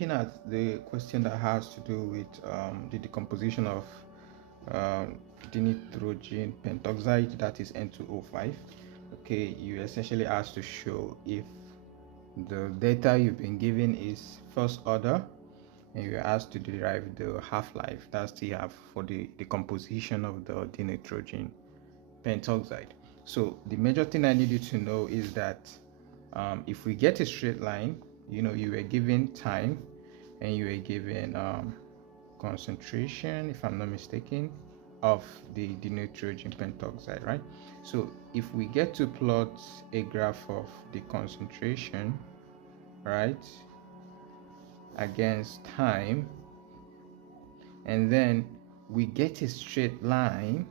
looking at the question that has to do with the decomposition of dinitrogen pentoxide, that is N2O5. Okay, you essentially asked to show if the data you've been given is first order, and you're asked to derive the half-life, that's the half for the decomposition of the dinitrogen pentoxide. So the major thing I need you to know is that if we get a straight line, you were given time and you were given concentration, if I'm not mistaken, of the nitrogen pentoxide, right? So if we get to plot a graph of the concentration, right, against time, and then we get a straight line,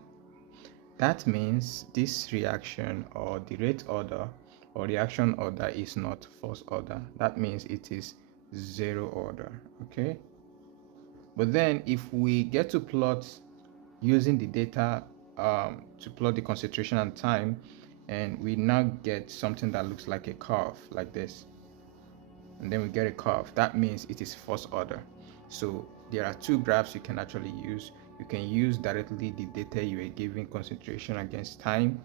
that means this reaction or the rate order or reaction order is not first order. That means it is zero order. Okay, but then if we get to plot using the data to plot the concentration and time, and we now get something that looks like a curve like this, and then we get a curve, that means it is first order. So there are two graphs you can actually use. You can use directly the data you are given, concentration against time,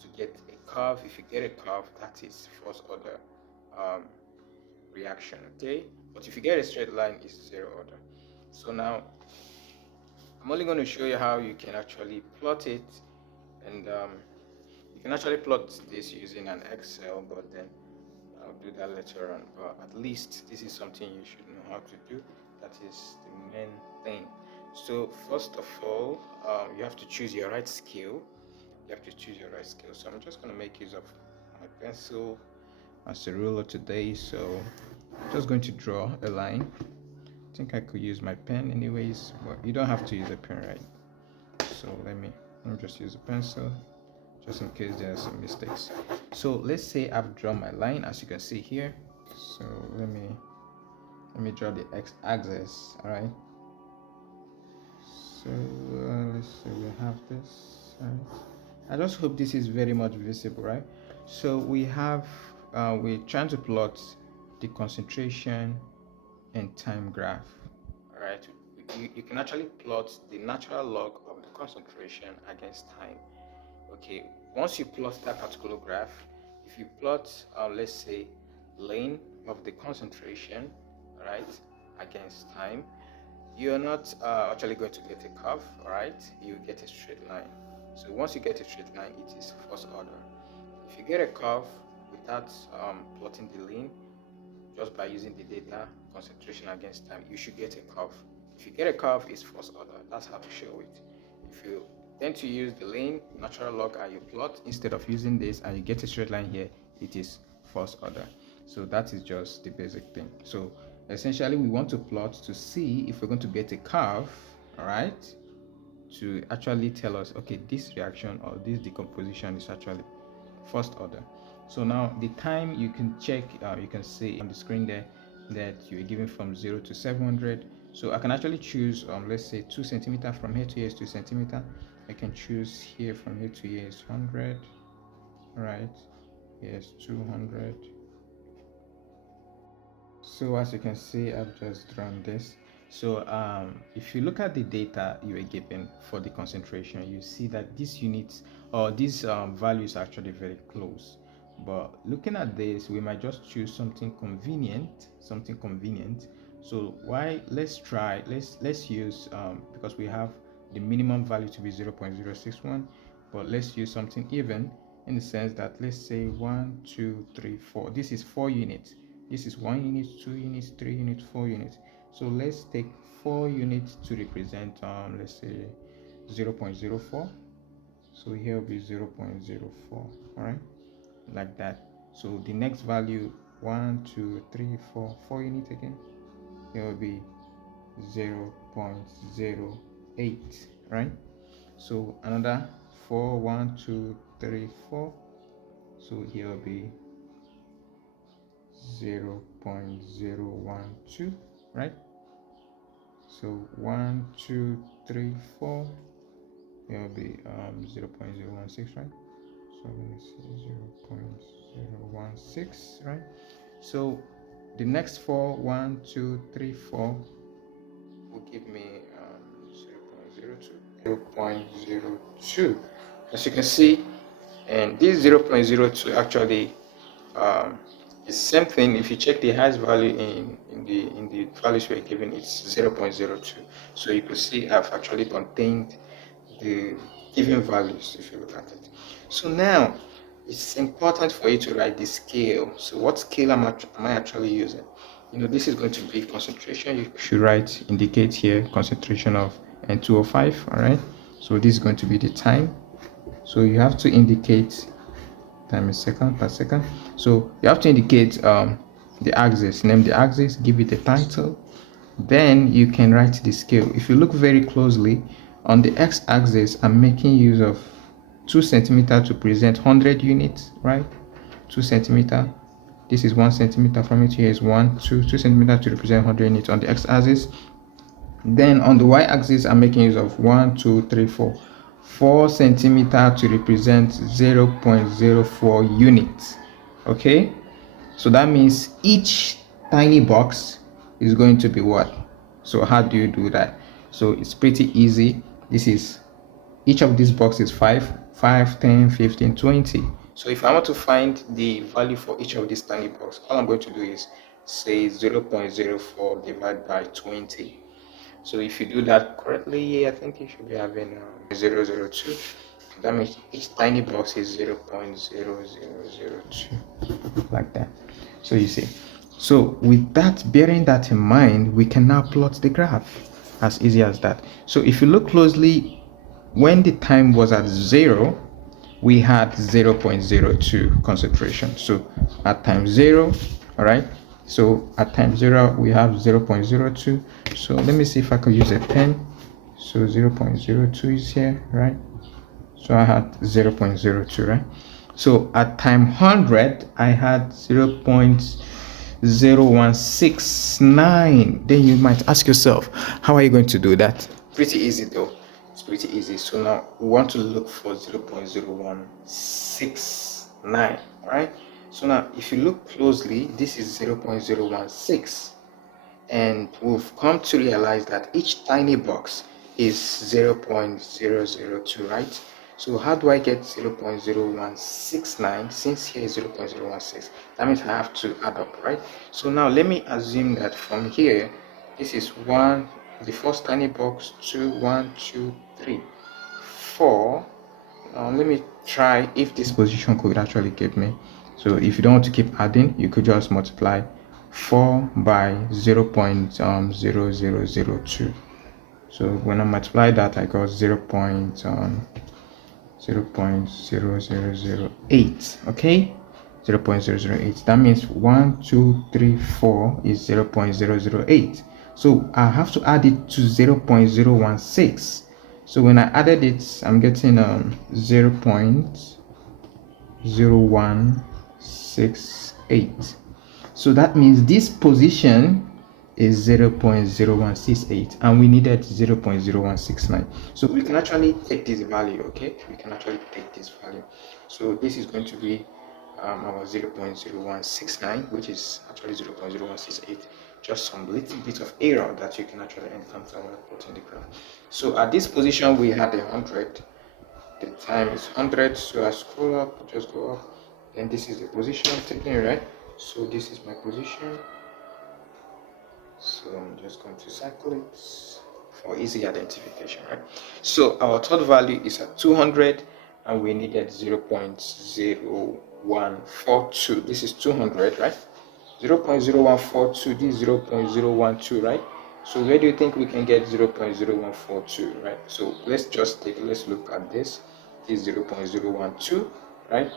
to get a curve. If you get a curve, that is first order reaction. Okay, but if you get a straight line, it's zero order. So now I'm only going to show you how you can actually plot it, and you can actually plot this using an Excel, but then I'll do that later on. But at least this is something you should know how to do. That is the main thing. So first of all, you have to choose your right scale. So I'm just going to make use of my pencil as a ruler today. So I'm just going to draw a line. I think I could use my pen anyways, but you don't have to use a pen, right? So let me just use a pencil just in case there are some mistakes. So let's say I've drawn my line, as you can see here. So let me draw the x-axis. All right, so let's say we have this. All right, I just hope this is very much visible, right? So we have we're trying to plot the concentration and time graph. All right, you can actually plot the natural log of the concentration against time. Okay, once you plot that particular graph, if you plot let's say lane of the concentration, right, against time, you're not actually going to get a curve. All right, you get a straight line. So once you get a straight line, it is first order. If you get a curve without plotting the lane, just by using the data concentration against time, you should get a curve. If you get a curve, it's first order. That's how to show it. If you tend to use the lane natural log and you plot instead of using this and you get a straight line here, it is first order. So that is just the basic thing. So essentially we want to plot to see if we're going to get a curve, all right, to actually tell us, okay, this reaction or this decomposition is actually first order. So now the time, you can check, you can see on the screen there that you're given from 0 to 700. So I can actually choose let's say 2 centimeter from here to here is 2 centimeter. I can choose here from here to here is 100, right? Here's 200. So as you can see, I've just drawn this. So if you look at the data you were given for the concentration, you see that these units or these values are actually very close. But looking at this, we might just choose something convenient. So let's use because we have the minimum value to be 0.061, but let's use something even, in the sense that let's say 1 2 3 4, this is 4 units. This is 1 unit, 2 units, 3 units, 4 units. So let's take 4 units to represent let's say 0.04. So here will be 0.04. All right, like that. So the next value 1 2 3 4, 4 units again, here will be 0.08, right? So another 4 1 2 3 4, so here will be 0.012, right? So 1 2 3 4, it will be 0.016, right? So let me see, 0.016, right? So the next 4, 1, 2, 3, 4 will give me 0.02. As you can see, and this 0.02 actually is same thing. If you check the highest value in the values we're given, it's 0.02. So you can see I've actually contained the given values if you look at it. So now it's important for you to write the scale. So what scale am I actually using? This is going to be concentration. You should write, indicate here, concentration of N2O5. All right. So this is going to be the time. So you have to indicate time is second per second. So you have to indicate the axis, name the axis, give it a title. Then you can write the scale. If you look very closely on the x-axis, I'm making use of 2 centimeter to present 100 units, right? 2 centimeter. This is 1 centimeter from it. Here is 2 centimeter to represent 100 units on the x-axis. Then on the y-axis, I'm making use of 1, 2, 3, 4 centimeter to represent 0.04 units. Okay, so that means each tiny box is going to be what? So how do you do that? So it's pretty easy. This is each of these boxes 5, 10, 15, 20. So if I want to find the value for each of these tiny boxes, all I'm going to do is say 0.04 divided by 20. So if you do that correctly, I think you should be having 0.002. That means each tiny box is 0.0002, like that. So you see. So with that, bearing that in mind, we can now plot the graph. As easy as that. So if you look closely, when the time was at 0, we had 0.02 concentration. So at time 0, all right. So at time 0, we have 0.02. So let me see if I could use a pen. So 0.02 is here, right? So I had 0.02, right? So at time 100, I had 0.0169. Then you might ask yourself, how are you going to do that? Pretty easy though. It's pretty easy. So now we want to look for 0.0169, right? So now if you look closely, this is 0.016, and we've come to realize that each tiny box is 0.002, right? So how do I get 0.0169 since here is 0.016? That means I have to add up, right? So now let me assume that from here, this is 1, the first tiny box, 2, 1, 2, 3, 4. Let me try if this position could actually give me. So if you don't want to keep adding, you could just multiply 4 by 0.0002. So when I multiply that, I got 0.0008. Okay, 0.008. That means 1, 2, 3, 4 is 0.008. So I have to add it to 0.016. So when I added it, I'm getting 0.0168. So that means this position is 0.0168 and we needed 0.0169. So we can actually take this value, okay? We can actually take this value. So this is going to be our 0.0169, which is actually 0.0168. Just some little bit of error that you can actually encounter when plotting the graph. So at this position we had 100. The time is 100. So I scroll up, just go up. Then this is the position I'm taking, right? So this is my position. So I'm just going to circle it for easy identification, right? So our third value is at 200 and we needed 0.0142. This is 200, right? 0.0142, this is 0.012, right? So where do you think we can get 0.0142, right? So let's look at this. This is 0.012, right?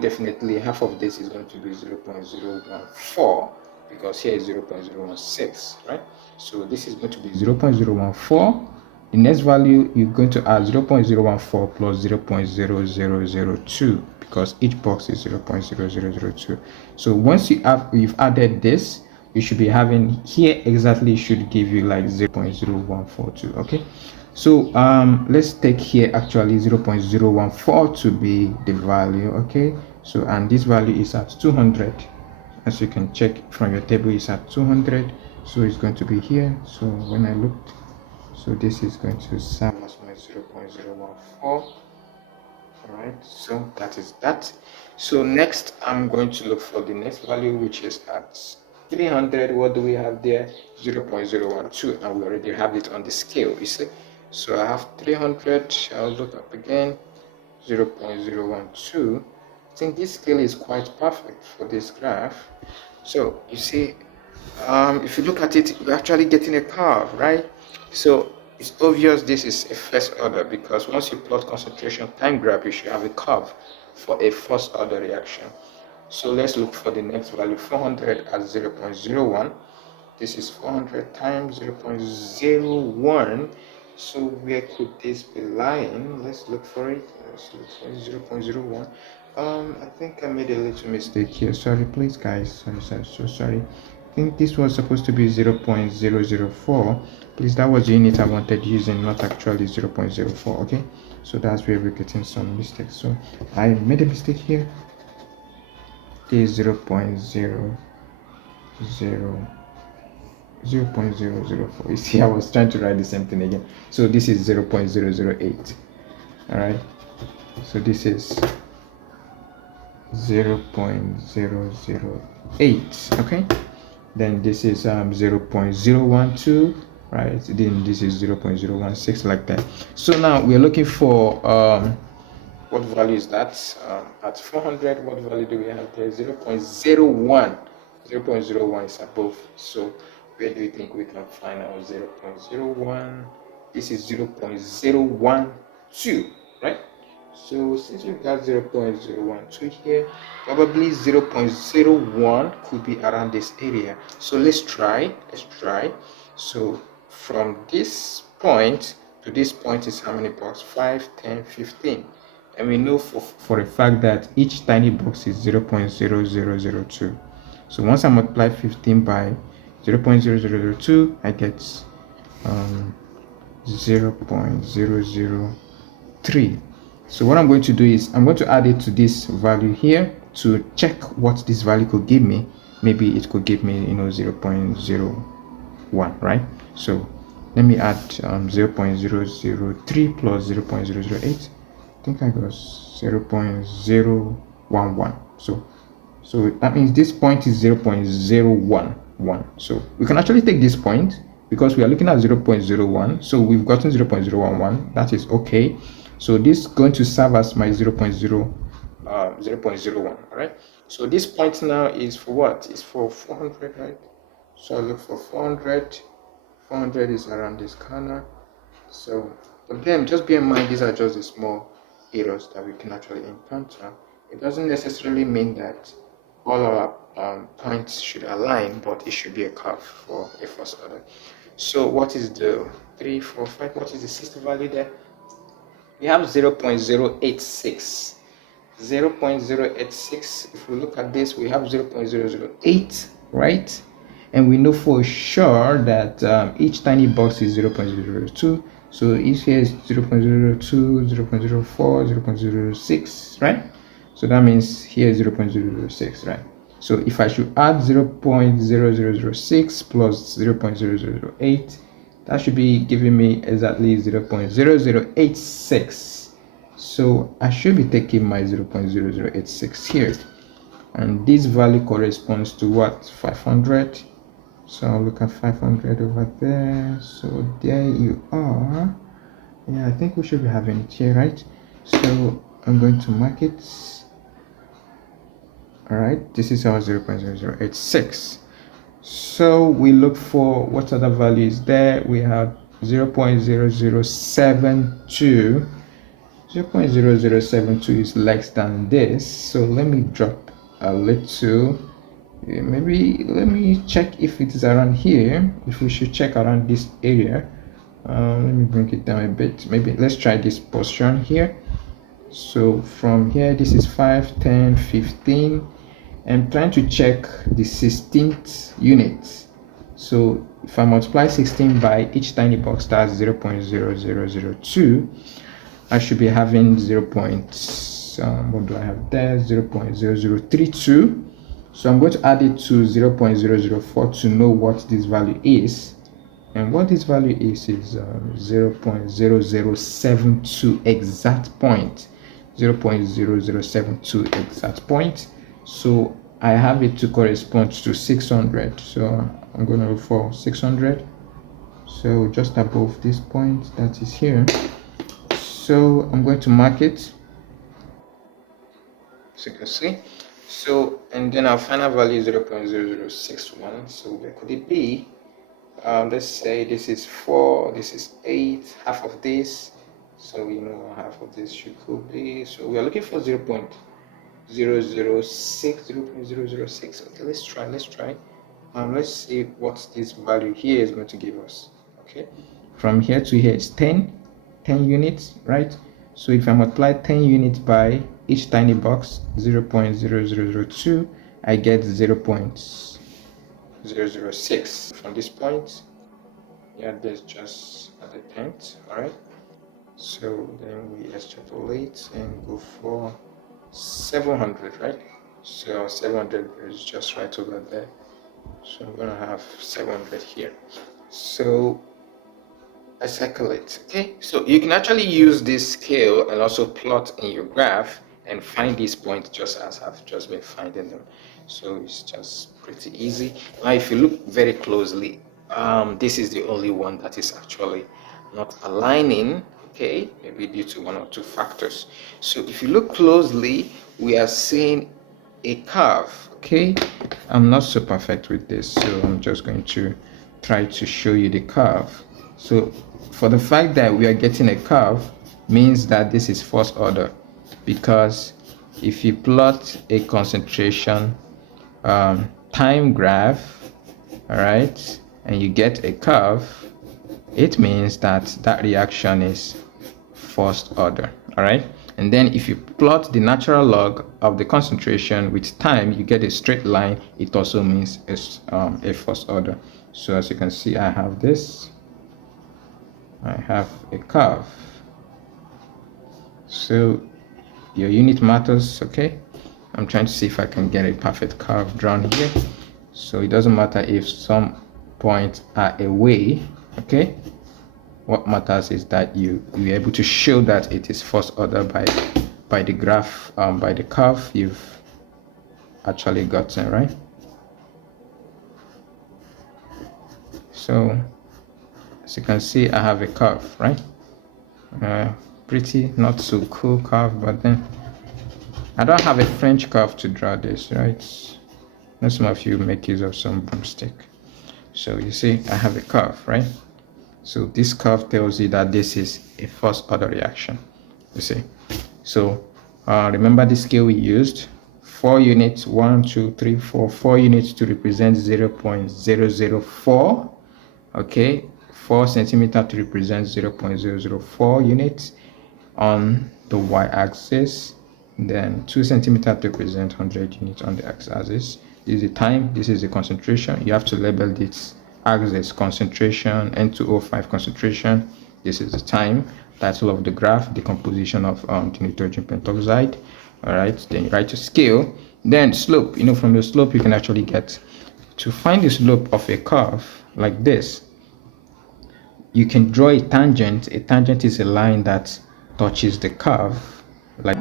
Definitely half of this is going to be 0.014 because here is 0.016, right? So this is going to be 0.014. The next value, you're going to add 0.014 plus 0.0002 because each box is 0.0002. So once you've added this, you should be having here exactly should give you like 0.0142. Okay, so let's take here actually 0.014 to be the value. Okay, so and this value is at 200. as you can check from your table, is at 200, so it's going to be here. So when I looked, so this is going to serve as my 0.014. All right, so that is that. So next I'm going to look for the next value, which is at 300. What do we have there? 0.012, and we already have it on the scale, you see. So I have 300. I'll look up again, 0.012. I think this scale is quite perfect for this graph. So you see, if you look at it, we're actually getting a curve, right? So it's obvious this is a first order, because once you plot concentration time graph, you should have a curve for a first order reaction. So let's look for the next value, 400 at 0.01. This is 400 times 0.01. So where could this be lying? Let's look for it. Let's look for 0.01. I think I made a little mistake here. Sorry, please, guys. Sorry, so sorry. I think this was supposed to be 0.004. Please, that was the unit I wanted using, not actually 0.04. Okay, so that's where we're getting some mistakes. So I made a mistake here. This is 0.004. You see, I was trying to write the same thing again. So this is 0.008. all right, so this is 0.008. okay, then this is 0.012, right, then this is 0.016, like that. So now we're looking for what value is that? At 400, what value do we have there? 0.01. 0.01 is above. So where do you think we can find our 0.01? This is 0.012, right? So since we've got 0.012 here, probably 0.01 could be around this area. So let's try. So from this point to this point is how many blocks? 5, 10, 15. And we know for a fact that each tiny box is 0.0002. So once I multiply 15 by 0.0002, I get 0.003. So what I'm going to do is I'm going to add it to this value here to check what this value could give me. Maybe it could give me, 0.01, right? So let me add 0.003 plus 0.008. I think I got 0.011. So that means this point is 0.011. So we can actually take this point because we are looking at 0.01. So we've gotten 0.011. That is okay. So this is going to serve as my 0.01. All right. So this point now is for what? It's for 400, right? So I look for 400. 400 is around this corner. So, but then just bear in mind, these are just the small errors that we can actually encounter. It doesn't necessarily mean that all our points should align, but it should be a curve for a first order. So what is the 3, 4, 5? What is the sixth value there? We have 0.086. 0.086. If we look at this, we have 0.008, right? And we know for sure that each tiny box is 0.002. So each here is 0.02, 0.04, 0.06, right? So that means here is 0.006, right? So if I should add 0.0006 plus 0.008, that should be giving me exactly 0.0086. So I should be taking my 0.0086 here. And this value corresponds to what? 500. So I'll look at 500 over there. So there you are. Yeah, I think we should be having it here, right? So I'm going to mark it. All right, this is our 0.0086. So we look for what other values there. We have 0.0072. 0.0072 is less than this. So let me drop a little. Maybe let me check if it is around here. If we should check around this area. Let me bring it down a bit. Maybe let's try this portion here. So from here, this is 5, 10, 15. I'm trying to check the 16th unit. So if I multiply 16 by each tiny box, that's 0.0002. I should be having what do I have there? 0.0032. So I'm going to add it to 0.004 to know what this value is. And what this value is 0.0072 exact point. 0.0072 exact point. So I have it to correspond to 600. So I'm going to go for 600. So just above this point that is here. So I'm going to mark it, so you can see. So, and then our final value is 0.0061. So where could it be? Let's say this is 4, this is 8, half of this. So we know what half of this could be. So we are looking for 0.006, 0.006. Okay, let's try. Let's see what this value here is going to give us. Okay, from here to here is 10 units, right? So if I multiply 10 units by each tiny box, 0.0002, I get 0.006 from this point. Yeah, there's just at the tenth. All right, so then we extrapolate and go for 700, right? So 700 is just right over there. So I'm gonna have 700 here. So I circle it. Okay, so you can actually use this scale and also plot in your graph and find these points just as I've just been finding them. So it's just pretty easy. Now if you look very closely, this is the only one that is actually not aligning. Okay, maybe due to one or two factors. So if you look closely, we are seeing a curve. Okay, I'm not so perfect with this, so I'm just going to try to show you the curve. So for the fact that we are getting a curve means that this is first order, because if you plot a concentration time graph, all right, and you get a curve, it means that that reaction is first order. All right, and then if you plot the natural log of the concentration with time, you get a straight line. It also means it's a first order. So as you can see, I have this, I have a curve. So your unit matters. Okay, I'm trying to see if I can get a perfect curve drawn here. So it doesn't matter if some points are away. Okay, what matters is that you're able to show that it is first order by the graph, by the curve you've actually gotten, right? So as you can see, I have a curve, right? Pretty not so cool curve, but then I don't have a French curve to draw this, right? Now some of you make use of some broomstick. So you see, I have a curve, right? So this curve tells you that this is a first order reaction, you see. So remember the scale we used, 4 units, 1, 2, 3, 4, 4 units to represent 0.004, okay, 4 centimeter to represent 0.004 units on the y-axis, then 2 centimeter to represent 100 units on the x-axis. This is the time, this is the concentration. You have to label this axis concentration, N2O5 concentration. This is the time. Title of the graph, decomposition of the nitrogen pentoxide. All right, then you write to scale. Then slope, you know, from the slope you can actually get to find the slope of a curve like this. You can draw a tangent. A tangent is a line that touches the curve, like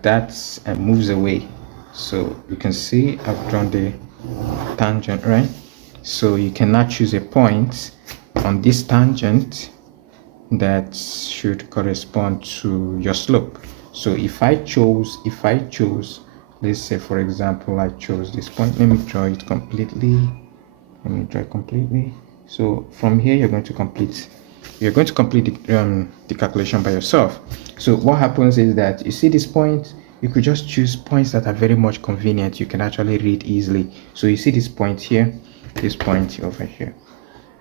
that, and moves away. So you can see I've drawn the tangent, right? So you cannot choose a point on this tangent that should correspond to your slope. So if I chose, let's say for example I chose this point, let me draw it completely. So from here you're going to complete the calculation by yourself. So what happens is that you see this point, you could just choose points that are very much convenient, you can actually read easily. So you see this point here, this point over here,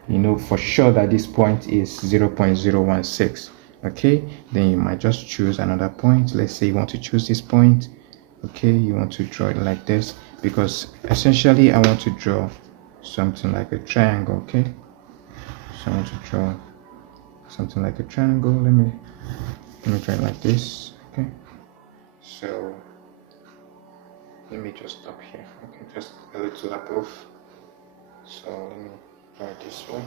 you know for sure that this point is 0.016. okay, then you might just choose another point. Let's say you want to choose this point, Okay, you want to draw it like this, because essentially I want to draw something like a triangle. Okay, so I want to draw something like a triangle. Let me draw it like this. Okay, so let me just stop here. Okay, just a little above. So let me draw it this way.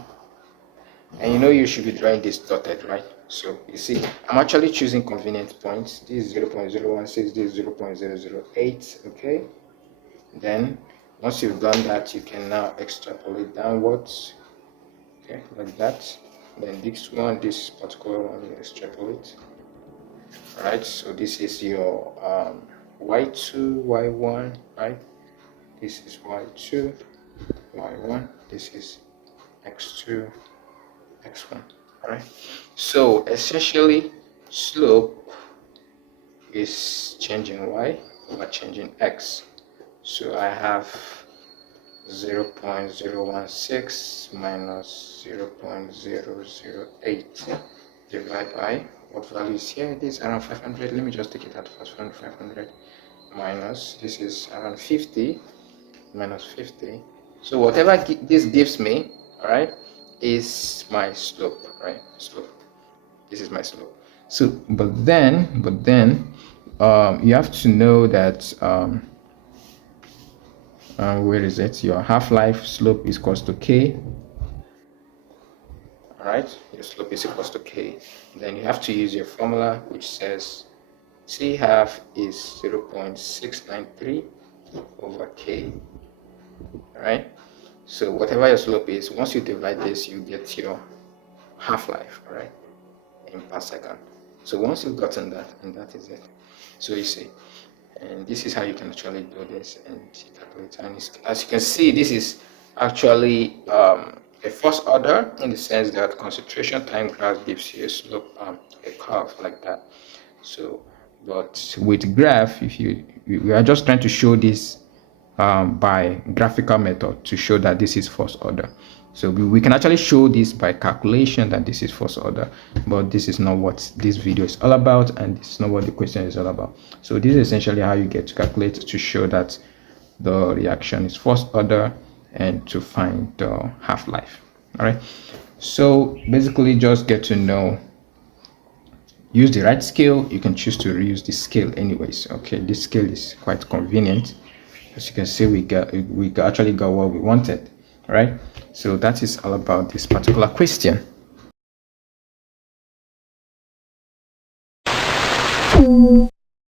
And you know you should be drawing this dotted, right? So you see, I'm actually choosing convenient points. This is 0.016, this is 0.008, okay? Then once you've done that, you can now extrapolate downwards, okay, like that. Then this particular one, you extrapolate. Right, so this is your y2, y1, right? This is y2, y1, this is x2, x1. All right, so essentially slope is changing y over changing x. So I have 0.016 minus 0.008 divided by what value is here. This is around 500. Let me just take it at first. 500 minus, this is around 50 minus 50. So whatever this gives me, all right, is my slope, right? Slope. This is my slope. So, but then, you have to know that where is it? Your half-life slope is equals to k. All right, your slope is equals to k. Then you have to use your formula, which says c half is 0.693 over k. All right. So whatever your slope is, once you divide this, you get your half-life, right, in per second. So once you've gotten that, and that is it. So you see, and this is how you can actually do this and calculate. And as you can see, this is actually a first order, in the sense that concentration time graph gives you a slope, a curve like that. So, but with graph, if we are just trying to show this by graphical method to show that this is first order. So we can actually show this by calculation that this is first order, but this is not what this video is all about, and this is not what the question is all about. So this is essentially how you get to calculate to show that the reaction is first order and to find the half-life. All right, so basically just get to know, use the right scale. You can choose to reuse the scale anyways. Okay, this scale is quite convenient. As you can see, we actually got what we wanted, right? So that is all about this particular question.